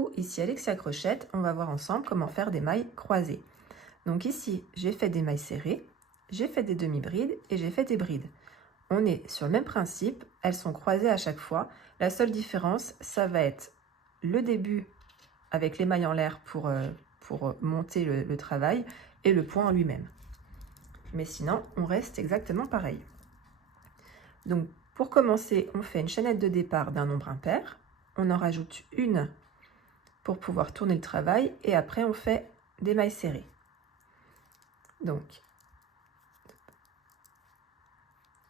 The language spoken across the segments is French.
coup, ici Alexia Crochette, on va voir ensemble comment faire des mailles croisées. Donc ici, j'ai fait des mailles serrées, j'ai fait des demi-brides et j'ai fait des brides. On est sur le même principe, elles sont croisées à chaque fois. La seule différence, ça va être le début avec les mailles en l'air pour monter le travail et le point en lui-même. Mais sinon, on reste exactement pareil. Donc, pour commencer, on fait une chaînette de départ d'un nombre impair. On en rajoute une pour pouvoir tourner le travail et après, on fait des mailles serrées. Donc,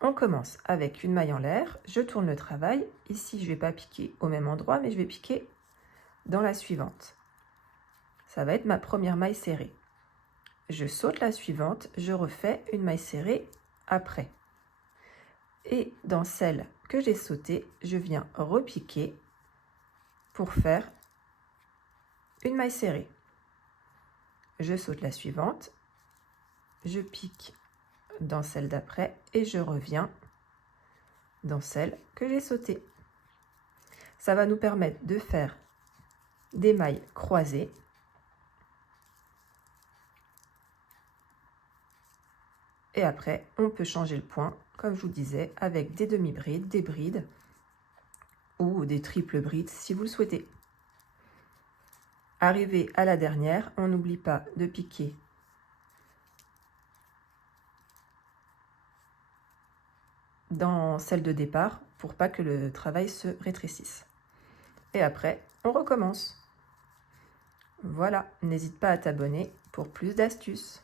on commence avec une maille en l'air, je tourne le travail. Ici, je ne vais pas piquer au même endroit, mais je vais piquer dans la suivante. Ça va être ma première maille serrée. Je saute la suivante, je refais une maille serrée après. Et dans celle que j'ai sautée, je viens repiquer pour faire une maille serrée. Je saute la suivante, je pique dans celle d'après et je reviens dans celle que j'ai sautée. Ça va nous permettre de faire des mailles croisées. Et après, on peut changer le point, comme je vous disais, avec des demi-brides, des brides ou des triples brides si vous le souhaitez. Arrivé à la dernière, on n'oublie pas de piquer dans celle de départ pour pas que le travail se rétrécisse. Et après, on recommence. Voilà, n'hésite pas à t'abonner pour plus d'astuces.